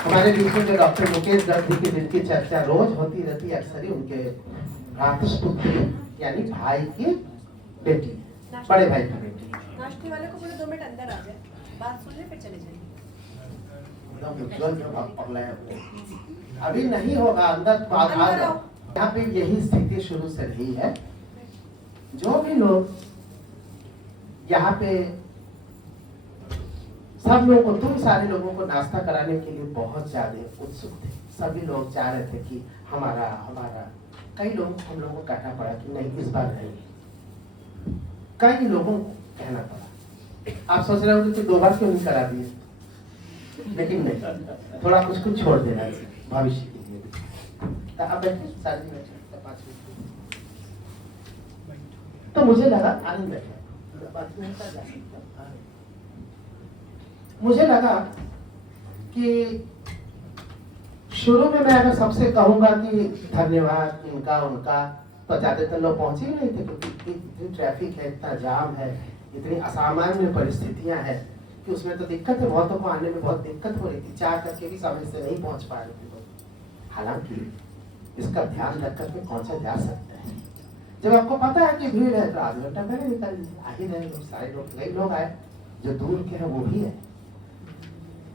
हमारे बीच में जो डॉक्टर मुकेश गर्ग की जिनकी चर्चा रोज होती रहती है, अक्सर ही उनके भ्रातृपुत्री यानी भाई की बेटी, बड़े भाई की बेटी। नाश्ते वाले को बोले 2 मिनट अंदर आ जाए, बात सुन ले फिर चले जाइए। अभी नहीं होगा, अंदर आ जाओ। यहाँ पे यही स्थिति शुरू से रही है। जो भी लोग यहाँ पे सब लोगों को, तुम सारे लोगों को नाश्ता कराने के लिए बहुत ज्यादा उत्सुक थे। सभी लोग चाह रहे थे कि हमारा हमारा कई लोग हम लोगों को कहना पड़ा कि नहीं, इस बार नहीं। कई लोगों को कहना पड़ा। आप सोच रहे हो कि 2 बार क्यों नहीं करा दिए, लेकिन नहीं, थोड़ा कुछ कुछ छोड़ देना भविष्य के लिए। अब बैठे सारे दिन 5 मिनट। तो मुझे लगा आनंद बैठा, मुझे लगा कि शुरू में मैं अगर सबसे कहूंगा कि धन्यवाद इनका उनका, तो ज्यादातर लोग पहुंचे ही नहीं थे, क्योंकि इतनी ट्रैफिक है, इतना जाम है, इतनी असामान्य परिस्थितियां हैं कि उसमें तो दिक्कत है। बहुतों को आने में बहुत दिक्कत हो रही थी, चाह करके भी समय से नहीं पहुंच पा रहे थे लोग। हालांकि इसका ध्यान रख करके पहुंचा जा सकता है। जब आपको पता है कि भीड़ है तो आधे घंटा पहले निकल लीजिए, आ ही रहे लोग, सारे लोग, कई लोग आए जो दूर के हैं वो भी है,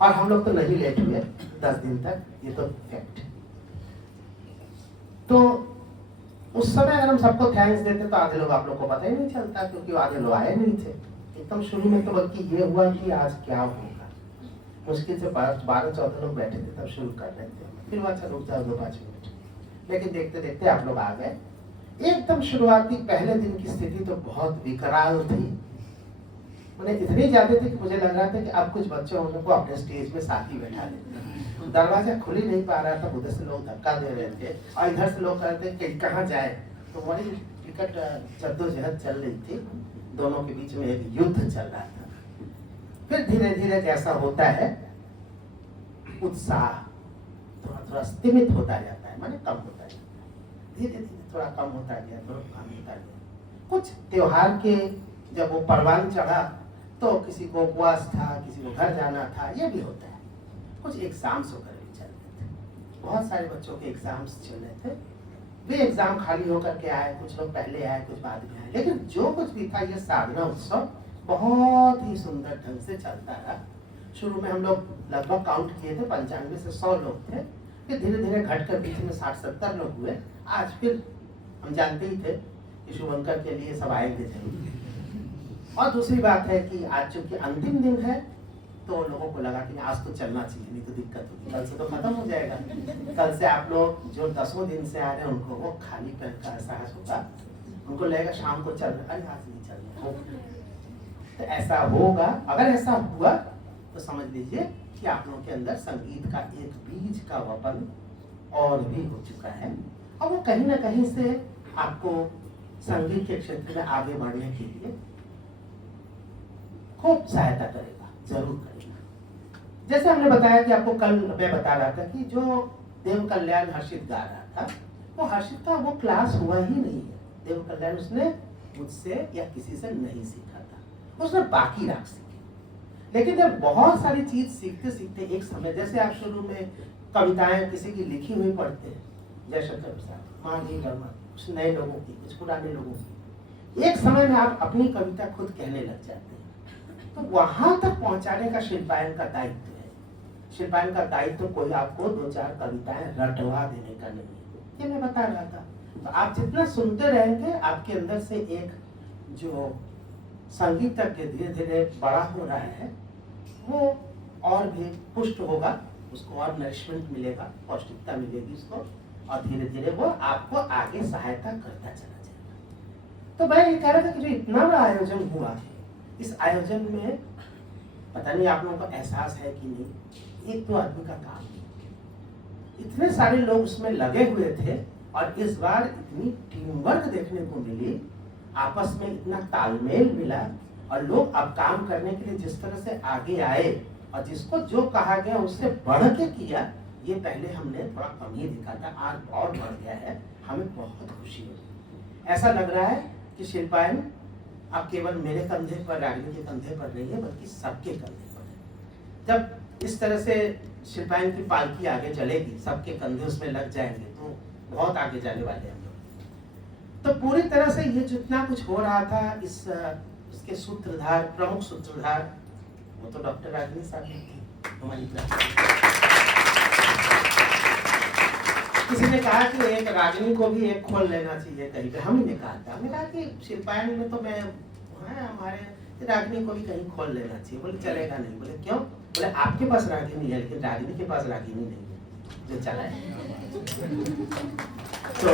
और हम लोग तो नहीं लेट हुए 10 दिन तक, ये तो फैक्ट। तो उस समय अगर हम सबको थैंक्स देते तो आधे लोग आप लोग को पता ही नहीं चलता, क्योंकि आधे लोग आए नहीं थे एकदम शुरू में। तो बल्कि ये हुआ कि आज क्या होगा, मुश्किल से 12-14 लोग बैठे थे, तब शुरू कर रहे थे। फिर वो अच्छा रुक जाओ 2-5 मिनट, लेकिन देखते देखते आप लोग आ गए। एकदम शुरुआती पहले दिन की स्थिति तो बहुत विकराल थी। मैंने इतनी ज्यादा थी कि मुझे लग रहा था कि अब कुछ बच्चों को अपने स्टेज में साथ ही बैठा लेते। दरवाजा खुल ही नहीं पा रहा था, उधर से लोग धक्का दे रहे थे और इधर से लोग कह रहे थे कि कहाँ जाए। तो बड़ी टिकट जद्दोजहद चल रही थी, दोनों के बीच में एक युद्ध चल रहा था। फिर धीरे धीरे जैसा होता है, उत्साह थोड़ा थोड़ा सीमित होता जाता है, माने कम होता जाता है, धीरे धीरे थोड़ा कम होता गया, थोड़ा कम होता गया। कुछ त्योहार के जब वो परवान चढ़ा तो किसी को उपवास था, किसी को घर जाना था, ये भी होता है। कुछ एग्जाम्स होकर भी चल रहे थे, बहुत सारे बच्चों के एग्जाम्स चल रहे थे। वे एग्जाम खाली होकर के आए, कुछ लोग पहले आए, कुछ बाद में आए, लेकिन जो कुछ भी था ये साधना उत्सव बहुत ही सुंदर ढंग से चलता रहा। शुरू में हम लोग लगभग काउंट किए थे 95 से 100 लोग थे, फिर धीरे धीरे घटकर बीच में 60-70 लोग हुए। आज फिर हम जानते ही थे कि शुभंकर के लिए सब आएंगे जरूर। और दूसरी बात है कि आज चूंकि अंतिम दिन है तो लोगों को लगा कि आज तो चलना चाहिए, नहीं तो दिक्कत होगी, कल से तो खत्म हो जाएगा। कल से आप लोग जो 10वें दिन से आ रहे हैं उनको वो खाली पेट का एहसास होगा, उनको लगेगा शाम को चल रहा, अरे आज नहीं चलना। तो ऐसा होगा, अगर ऐसा हुआ तो समझ लीजिए कि आप लोगों के अंदर संगीत का एक बीज का वपन और भी हो चुका है, और वो कहीं ना कहीं से आपको संगीत के क्षेत्र में आगे बढ़ने के लिए खूब सहायता करेगा, जरूर करेगा। जैसे हमने बताया कि आपको कल मैं बता रहा था कि जो देव कल्याण हर्षित गा रहा था, वो हर्षित का वो क्लास हुआ ही नहीं है। देव कल्याण उसने मुझसे या किसी से नहीं सीखा था, उसने बाकी राग सीखे। लेकिन जब बहुत सारी चीज सीखते सीखते एक समय, जैसे आप शुरू में कविताएं किसी की लिखी हुई पढ़ते हैं, जयशंकर प्रसाद, माधवी वर्मा, कुछ नए लोगों की, कुछ पुराने लोगों की, एक समय में आप अपनी कविता खुद कहने लग जाते हैं। तो वहां तक पहुंचाने का शिल्पायन का दायित्व है। शिल्पायन का दायित्व कोई आपको 2-4 कविताएं रटवा देने का नहीं है, ये मैं बता रहा था। तो आप जितना सुनते रहेंगे, आपके अंदर से एक जो संगीत तक के धीरे धीरे बड़ा हो रहा है, वो और भी पुष्ट होगा, उसको और नरिशमेंट मिलेगा, पौष्टिकता मिलेगी उसको, और धीरे धीरे वो आपको आगे सहायता करता चला जाएगा। तो मैं ये कह रहा था कि जो इतना बड़ा आयोजन हुआ, इस आयोजन में पता नहीं आप लोगों को एहसास है कि नहीं, एक तो आदमी का काम नहीं, इतने सारे लोग उसमें लगे हुए थे, और इस बार इतनी टीम वर्क देखने को मिली, आपस में इतना तालमेल मिला, और लोग अब काम करने के लिए जिस तरह से आगे आए, और जिसको जो कहा गया उससे बढ़ के किया, ये पहले हमने थोड़ा कम ही देखा था, आज और बढ़ गया है। हमें बहुत खुशी हुई। ऐसा लग रहा है कि शिल्पायन अब केवल मेरे कंधे पर, रागिनी के कंधे पर नहीं है, बल्कि सबके कंधे पर है। जब इस तरह से शिल्पायन की पालकी आगे चलेगी, सबके कंधे उसमें लग जाएंगे, तो बहुत आगे जाने वाले हैं हम लोग। तो पूरी तरह से ये जितना कुछ हो रहा था, इसके सूत्रधार, प्रमुख सूत्रधार वो तो डॉक्टर रागिनी साहब थी हमारी क्लास। किसी ने कहा कि एक रागिनी को भी एक खोल लेना चाहिए कहीं पे, हम ही ने कहा था। हमने कहा कि शिल्पायन में तो मैं है हमारे, रागिनी को भी कहीं खोल लेना चाहिए। बोले चलेगा नहीं। बोले क्यों? बोले आपके पास रागिनी है लेकिन रागिनी के पास रागिनी नहीं है जो चलाए। तो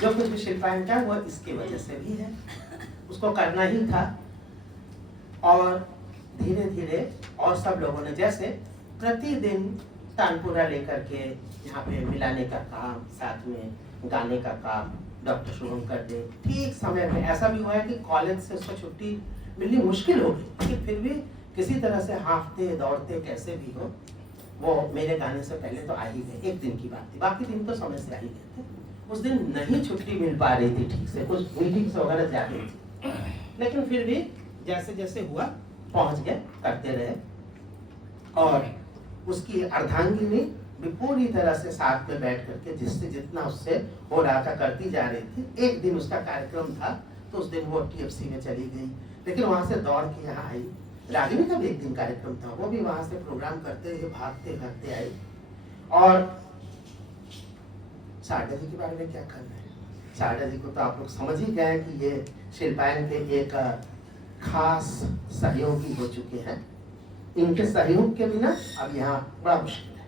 जो कुछ भी शिल्पायन का वो इसकी वजह से भी है, उसको करना ही था। और धीरे धीरे और सब लोगों ने जैसे प्रतिदिन तानपुरा लेकर के यहाँ पे मिलाने का काम, साथ में गाने का काम डॉक्टर शुभम कर दे। ठीक समय पे ऐसा भी हुआ है कि कॉलेज से उसको छुट्टी मिलनी मुश्किल हो गई, लेकिन फिर भी किसी तरह से हाँफते दौड़ते कैसे भी हो वो मेरे गाने से पहले तो आ ही गए। एक दिन की बात थी, बाकी दिन तो समय से आ ही गए थे। उस दिन नहीं छुट्टी मिल पा रही थी ठीक से, कुछ मीटिंग्स वगैरह जा रही थी, लेकिन फिर भी जैसे जैसे हुआ पहुंच गए, करते रहे। और उसकी अर्धांगिनी भी पूरी तरह से साथ में बैठ करके जिससे जितना उससे हो रहा था करती जा रही थी। एक दिन उसका कार्यक्रम था तो उस दिन वो TFC में चली गई, लेकिन वहां से दौड़ के यहाँ आई। रागिनी का भी एक दिन कार्यक्रम था, वो भी वहां से प्रोग्राम करते हुए भागते भागते आई। और शारदा जी के बारे में क्या कहना है? शारदा जी को तो आप लोग समझ ही गए कि ये शिल्पायन के एक खास सहयोगी हो चुके हैं। इनके सहयोग के बिना अब यहाँ बड़ा मुश्किल है।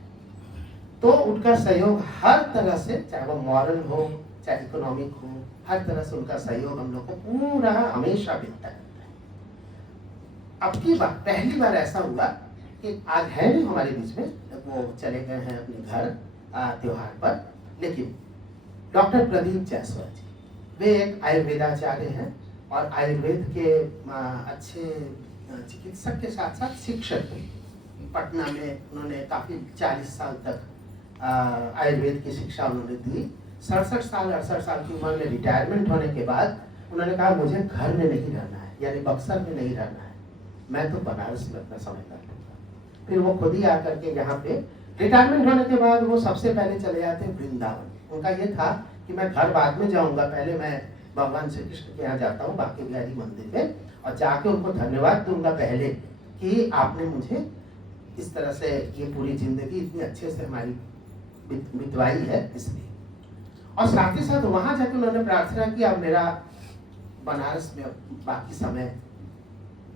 तो उनका सहयोग हर तरह से, चाहे वो मॉरल हो चाहे इकोनॉमिक हो, हर तरह से उनका सहयोग हम लोग को पूरा हमेशा मिलता है। अब की बार पहली बार ऐसा हुआ कि आज है नहीं हमारे बीच में, वो चले गए हैं अपने घर त्योहार पर, लेकिन डॉक्टर प्रदीप जायसवाल जी, वे एक आयुर्वेदाचार्य हैं और आयुर्वेद के अच्छे चिकित्सक के साथ साथ शिक्षक भी। पटना में उन्होंने काफ़ी 40 साल तक आयुर्वेद की शिक्षा उन्होंने दी। 67 साल 68 साल की उम्र में रिटायरमेंट होने के बाद उन्होंने कहा मुझे घर में नहीं रहना है, यानी बक्सर में नहीं रहना है, मैं तो बनारस में अपना समय काटूंगा। फिर वो खुद ही आकर के यहाँ पे रिटायरमेंट होने के बाद वो सबसे पहले चले जाते वृंदावन। उनका ये था कि मैं घर बाद में जाऊँगा, पहले मैं भगवान श्री कृष्ण के यहाँ जाता हूँ बांके बिहारी मंदिर में, और जाके उनको धन्यवाद दूंगा पहले कि आपने मुझे इस तरह से ये पूरी जिंदगी इतनी अच्छे से हमारी बितवाई है इसलिए। और साथ ही साथ वहां जाके उन्होंने प्रार्थना की अब मेरा बनारस में बाकी समय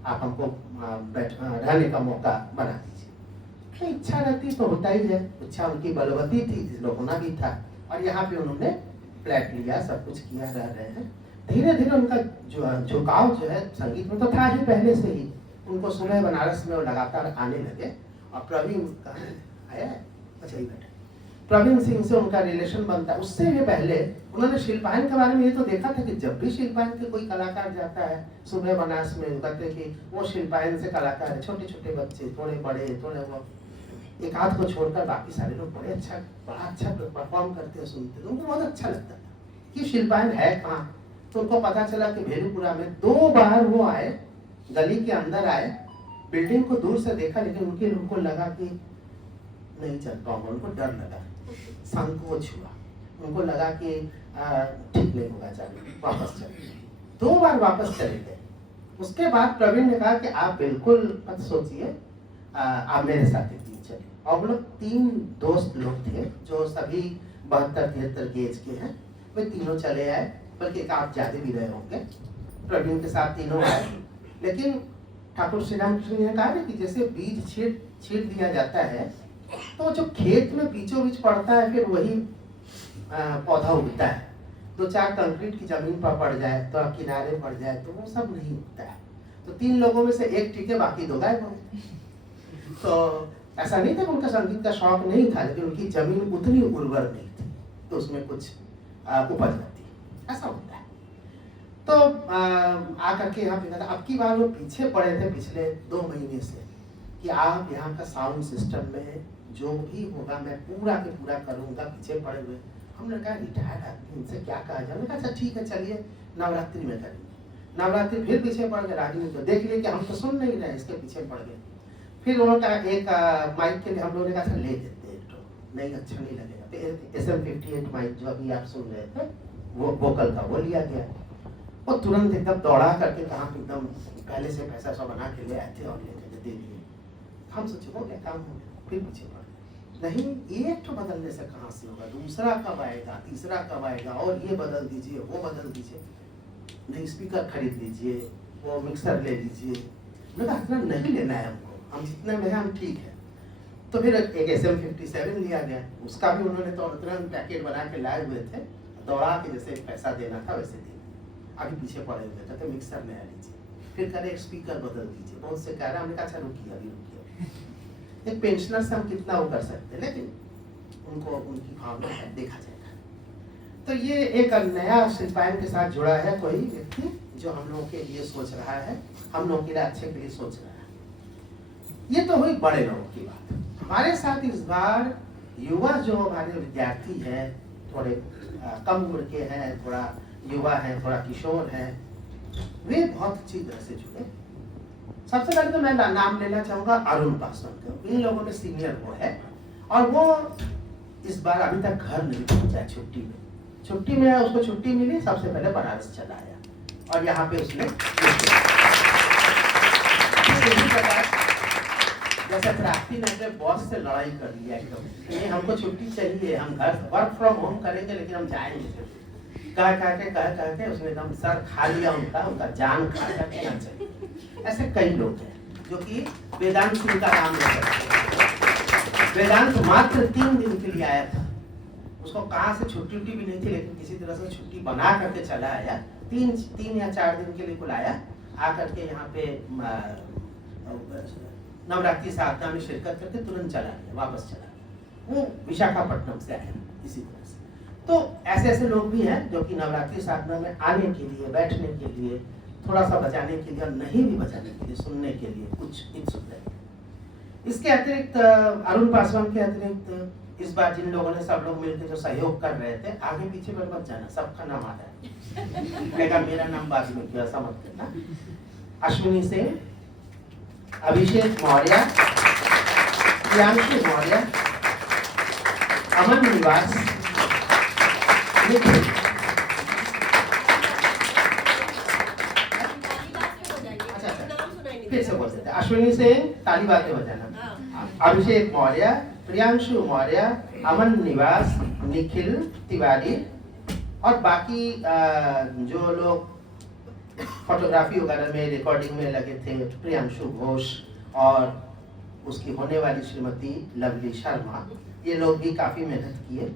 आप हमको रहने का मौका बना दीजिए। तो इच्छा रहती तो होता ही है, इच्छा उनकी बलवती थी, जिसको होना भी था। और यहाँ पे उन्होंने फ्लैट लिया, सब कुछ किया, रह रहे हैं। धीरे धीरे उनका झुकाव जो है संगीत में तो था ही पहले से ही। उनको सुबह बनारस में वो लगातार आने लगे। और प्रवीण आया है, अच्छा ही बैठे, प्रवीण सिंह से उनका रिलेशन बनता है। उससे भी पहले उन्होंने शिल्पायन के बारे में ये तो देखा था कि जब भी शिल्पायन के कोई कलाकार जाता है सुबह बनारस में, कहते कि वो शिल्पायन से कलाकार है। छोटे छोटे बच्चे, थोड़े बड़े, थोड़े वो, एक आध को छोड़कर बाकी सारे लोग बड़ा अच्छा परफॉर्म करते हैं, सुनते, तो उनको बहुत अच्छा लगता था कि शिल्पायन है कहाँ। तो उनको पता चला कि भेलूपुरा में 2 बार वो आए, गली के अंदर आए, बिल्डिंग को दूर से देखा, लेकिन उनको लगा कि नहीं चल पाऊंगा, उनको डर लगा, संकोच हुआ, उनको लगा कि ठीक नहीं होगा, चलिए वापस चले। 2 बार वापस चले गए। उसके बाद प्रवीण ने कहा कि आप बिल्कुल मत सोचिए, आप मेरे साथ एक दिन चलिए। और वो लोग 3 दोस्त लोग थे जो सभी 72-73 गेज के हैं, वे तीनों चले आए, बल्कि एक आप ज्यादा भी रहे होंगे। प्रवीण के साथ तीनों आए, लेकिन ठाकुर श्री राम कृष्ण ने कहा कि जैसे बीज छीट दिया जाता है तो जो खेत में बीचों बीच पड़ता है फिर वही पौधा उगता है। 2-4 कंक्रीट की जमीन पर पड़ जाए तो किनारे पड़ जाए तो वो सब नहीं उगता है। तो 3 लोगों में से एक टिके, बाकी 2 गायब हो गए। तो ऐसा नहीं था कि उनका संगीत का शौक नहीं था, लेकिन उनकी जमीन उतनी उर्वर नहीं थी तो उसमें कुछ उपज लगती, ऐसा होता है। तो आकर के यहाँ पे अब की बार वो पीछे पड़े थे पिछले 2 महीने से कि आप यहाँ का साउंड सिस्टम में जो भी होगा मैं पूरा के पूरा करूँगा, पीछे पड़े हुए। हमने कहा रिटायर्ड आदमी, इनसे क्या कहा जाए। हमने कहा अच्छा ठीक है, चलिए नवरात्रि में करेंगे। नवरात्रि फिर पीछे पड़ गए। रागिनी तो देख लिए कि हम तो सुन नहीं रहे, इसके पीछे पड़ गए। फिर उन्होंने कहा एक माइक के लिए हम लोगों ने कहा अच्छा ले देते हैं, तो नहीं अच्छा नहीं लगेगा, तो SM58 माइक जो अभी आप सुन रहे थे वो वोकल का वो लिया गया। वो तुरंत एकदम दौड़ा करके कहा एकदम पहले से पैसा सब बना के ले आए थे और लेकर दे दिए। हम सोचे हो गया काम हो गया, फिर पीछे पड़ गए। नहीं एक तो बदलने से कहाँ से होगा, दूसरा कब आएगा, तीसरा कब आएगा, और ये बदल दीजिए वो बदल दीजिए, नहीं स्पीकर खरीद लीजिए, वो मिक्सर ले लीजिए। मतलब इतना नहीं लेना है हमको, हम जितने में हैं हम ठीक है। तो फिर एक SM57 लिया गया, उसका भी उन्होंने तो तुरंत पैकेट बना के लाए हुए थे, दौड़ा के जैसे पैसा देना था वैसे दिए। अभी पीछे पड़े हुए थे तो मिक्सर नया लीजिए, फिर कह रहे एक स्पीकर बदल दीजिए, बहुत से कह रहे हमने कहा अच्छा रुकिए अभी रुकिए। एक पेंशनर से हम कितना वो कर सकते हैं, लेकिन उनको उनकी भावना है, देखा जाएगा। तो ये एक नया शिल्पायन के साथ जुड़ा है कोई व्यक्ति जो हम लोगों के लिए सोच रहा है, हम लोगों के लिए अच्छे के लिए सोच रहा है। ये तो हुई बड़े लोगों की बात। हमारे साथ इस बार युवा जो हमारे विद्यार्थी हैं, थोड़े कम उम्र के हैं, थोड़ा युवा हैं, थोड़ा किशोर हैं, वे बहुत अच्छी तरह से जुड़े। सबसे पहले तो मैं नाम लेना चाहूंगा अरुण पासवान का। इन लोगों में सीनियर वो है और वो इस बार अभी तक घर नहीं पहुंचा छुट्टी में उसको छुट्टी मिली, सबसे पहले बनारस चला आया और यहाँ पे उसने जैसे प्राप्ति ने अपने बॉस से लड़ाई कर लिया एकदम, नहीं हमको छुट्टी चाहिए, हम घर वर्क फ्रॉम होम करेंगे लेकिन हम जाएंगे। कह के उसने एकदम सर खा लिया उनका जान खा करके यहाँ चले। ऐसे कई लोग हैं जो कि वेदांत सिंह का नाम ले सकते। वेदांत मात्र 3 दिन के लिए आया था, उसको कहाँ से छुट्टी भी नहीं थी, लेकिन किसी तरह से छुट्टी बना करके चला आया। 3 या 4 दिन के लिए बुलाया, आकर के यहाँ पे नवरात्रि साधना में शिरकत करके तुरंत चला गया, वापस चला गया। वो विशाखापट्टनम से आया इसी तरह से। तो ऐसे लोग भी हैं जो कि नवरात्रि साधना में आने के लिए, बैठने के लिए, थोड़ा सा बजाने के लिए और नहीं भी बजाने के लिए, सुनने के लिए कुछ इच्छुक है। इसके अतिरिक्त अरुण पासवान के अतिरिक्त इस बार जिन लोगों ने सब लोग मिलकर जो सहयोग कर रहे थे, आगे पीछे पर मत जाना, सबका नाम आ रहा है, मेरा नाम बाद में क्यों, ऐसा मत करना। अश्विनी सिंह, अभिषेक मौर्य, प्रियांशु मौर्य, अमन निवास, फिर से बोल देते हैं। अश्विनी सिंह, ताली बातें बजाना। अभिषेक मौर्य, प्रियांशु मौर्य, अमन निवास, निखिल तिवारी और बाकी जो लोग फोटोग्राफी वगैरह में, रिकॉर्डिंग में लगे थे, प्रियांशु घोष और उसकी होने वाली श्रीमती लवली शर्मा, ये लोग भी काफी मेहनत किए।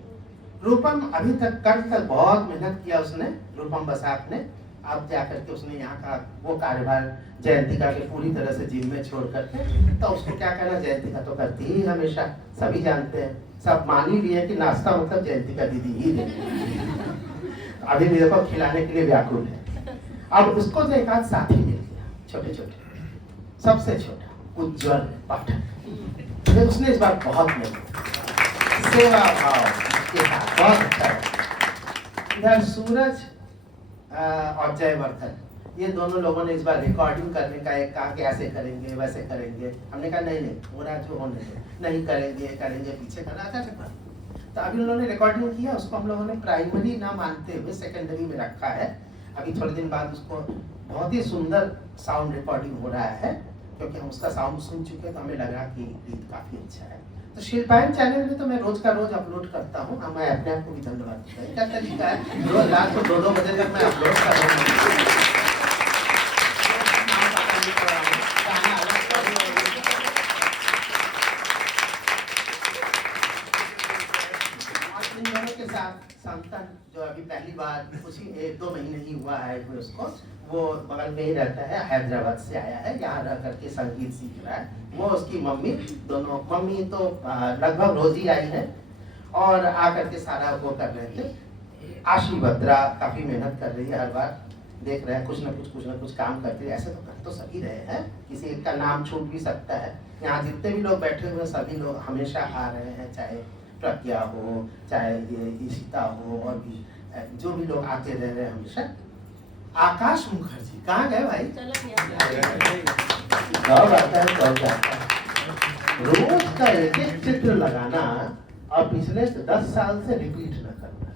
रूपम अभी तक बहुत मेहनत किया उसने, रूपम बसाक ने। अब जाकर के उसने यहाँ का वो कार्यभार जयंतिका के पूरी तरह से जिम में छोड़ करके, तो उसको क्या कहना, जयंतिका तो करती ही हमेशा, सभी जानते हैं, सब मान ही लिए कि नाश्ता मतलब जयंतिका दीदी ही दे। अभी मेरे को खिलाने के लिए व्याकुल है। अब उसको जो एक आध साथी मिल गया, छोटे छोटे, सबसे छोटा उज्जवल पाठक, तो उसने इस बार बहुत मेहनत, सेवा भाव के साथ बहुत अच्छा है। इधर सूरज और जयवर्धन, ये दोनों लोगों ने इस बार रिकॉर्डिंग करने का एक कहा कि ऐसे करेंगे वैसे करेंगे। हमने कहा नहीं हो रहा जो होने दो, नहीं करेंगे पीछे करना अच्छा। तो अभी उन्होंने रिकॉर्डिंग किया, उसको हम लोगों ने प्राइमरी ना मानते हुए सेकेंडरी में रखा है। अभी थोड़े दिन बाद उसको बहुत ही सुंदर साउंड रिकॉर्डिंग हो रहा है, क्योंकि हम उसका साउंड सुन चुके, तो हमें लगा कि गीत काफी अच्छा है। तो शिल्पायन चैनल में तो मैं रोज का रोज अपलोड करता हूँ। मैं अपने आप को भी धन्यवाद देता हूँ। क्या तरीका है, रोज रात को 2-2 बजे तक मैं अपलोड कर रहा हूँ। संतन जो अभी पहली बार कुछ 1-2 महीने ही हुआ है उसको, वो बगल में ही रहता है, हैदराबाद से आया है, यहाँ रह करके संगीत सीख रहा है। वो उसकी मम्मी, दोनों मम्मी तो लगभग रोज ही आई है और आकर के सारा वो कर रहे थे। आशी बत्रा काफी मेहनत कर रही है, हर बार देख रहे हैं कुछ न कुछ काम करते हैं। ऐसे तो कर तो सभी रहे हैं, किसी एक का नाम छूट भी सकता है। यहाँ जितने भी लोग बैठे हुए सभी लोग हमेशा आ रहे हैं, चाहे प्रज्ञा हो, चाहे ये ईशिता हो, और भी जो भी लोग आते रह रहे हैं हमेशा। आकाश मुखर्जी कहाँ गए भाई? कब आता है कब जाता है। रोज का एक एक चित्र लगाना और पिछले 10 साल से रिपीट न करना।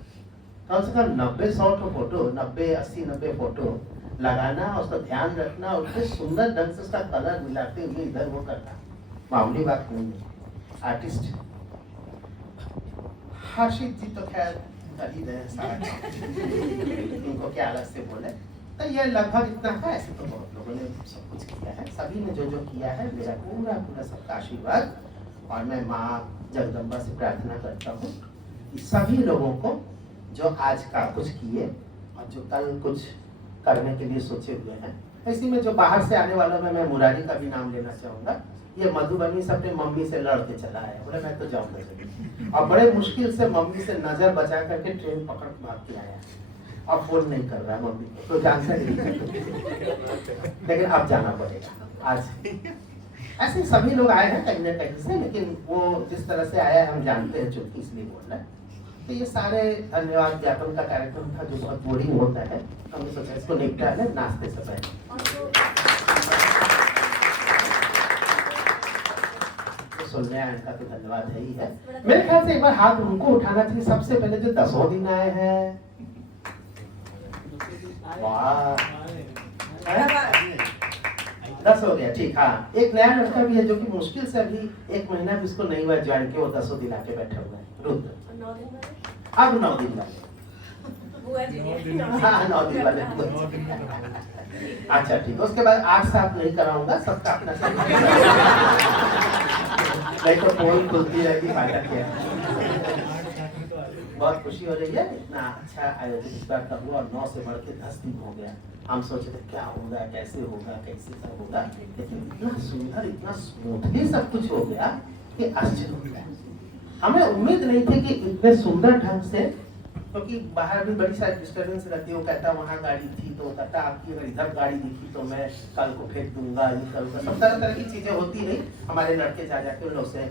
कम से कम 90-100 फोटो, 90-80-90 फोटो लगाना, उसका ध्यान रखना और फिर सुंदर ढंग से उसका कलर मिलाते हुए इधर वो करना मामूली बात नहीं है। आर्टिस्ट हर्षित जी तो खैर कर ही रहे सारा इनको क्या अलग से बोले। तो ये लगभग इतना है। ऐसे तो बहुत लोगों ने सब कुछ किया है, सभी ने जो जो किया है, मेरा पूरा पूरा सबका आशीर्वाद। और मैं माँ जगदम्बा से प्रार्थना करता हूँ कि सभी लोगों को जो आज का कुछ किए और जो कल कुछ करने के लिए सोचे हुए हैं, इसी में जो बाहर से आने वालों में मैं मुरारी का भी नाम लेना चाहूँगा। ये मधुबनी से अपने मम्मी से लड़ के चला है, बोले मैं तो जाऊँगा जरूर, और बड़े मुश्किल से मम्मी से नजर बचा करके ट्रेन पकड़ भाग के आया और फोन नहीं कर रहा मम्मी को, तो जानता नहीं लेकिन अब जाना पड़ेगा आज। ऐसे सभी लोग आए हैं कहीं ना कहीं से, लेकिन वो जिस तरह से आया है हम जानते हैं, चुटकी इसलिए बोल रहे हैं। तो ये सारे धन्यवाद ज्ञापन का कार्यक्रम था जो बहुत बोरिंग होता है, हमने सोचा इसको निपटा लें नाश्ते से पहले। सुनने आए का तो धन्यवाद है ही है। मेरे ख्याल से एक बार हाथ उनको उठाना चाहिए सबसे पहले जो 10 दिन आए हैं। वाह 10 हो गया, ठीक। हाँ, एक नया लड़का भी है जो कि मुश्किल से अभी 1 महीना भी उसको नहीं हुआ ज्वाइन के, वो 10 दिन आके बैठे हुए हैं, रुद्र। अब 9 दिन वाले। हाँ 9 दिन वाले। अच्छा ठीक है, उसके बाद 8 साल नहीं कराऊंगा, सबका अपना नहीं तो पोल खुलती रहेगी फायदा क्या। बहुत खुशी हो रही है, इतना अच्छा आयोजन इस बार का हुआ और 9 से बढ़ के 10 दिन हो गया। हम सोच रहे क्या होगा, कैसे होगा, कैसे सब होगा, लेकिन इतना सुंदर, इतना स्मूथली सब कुछ हो गया कि आश्चर्य हो गया। हमें उम्मीद नहीं थी कि इतने सुंदर ढंग से, क्योंकि बाहर भी बड़ी सारी डिस्टर्बेंस रहती है। वो कहता वहाँ गाड़ी थी, तो वो कहता आपकी अगर इधर गाड़ी दिखी तो मैं कल को फेंक दूंगा, ये करूँगा, सब तरह तरह की चीजें होती नहीं। हमारे लड़के जा जाके उन लोग से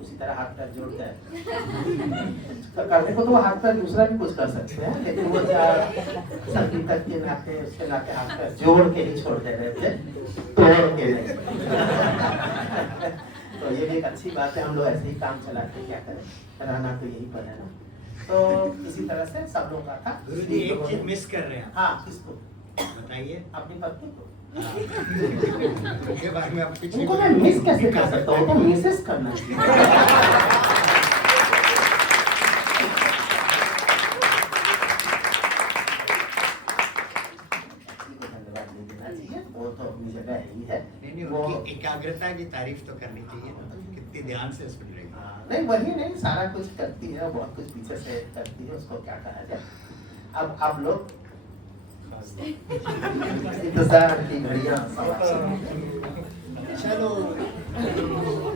उसी तरह हाथ पैर जोड़ते हैं करने को, तो वो हाथ पैर दूसरा भी कुछ कर सकते हैं, लेकिन वो संगीतज्ञ के नाते उसके नाते हाथ पैर जोड़ के ही छोड़ दे रहे थे, तोड़ के नहीं। तो ये भी एक अच्छी बात है, हम लोग ऐसे ही काम चलाते हैं, क्या करें, रहना तो यही पर है ना। तो इसी तरह से सब लोगों का था। गुरुजी एक चीज मिस कर रहे हैं। हाँ, किसको बताइए। अपनी पत्नी को। उनके बारे में आप कुछ उनको मैं मिस कैसे कर सकता हूँ, तो मिसेस करना चाहिए। धन्यवाद नहीं देना चाहिए, वो तो अपनी जगह ही है। नहीं, वो उनकी एकाग्रता की तारीफ तो करनी चाहिए, कितनी ध्यान से सुन रही है। नहीं वही नहीं, सारा कुछ करती है, बहुत कुछ पीछे से करती है, उसको क्या कहा जाए। अब आप लोग इंतजार की घड़ियां चलो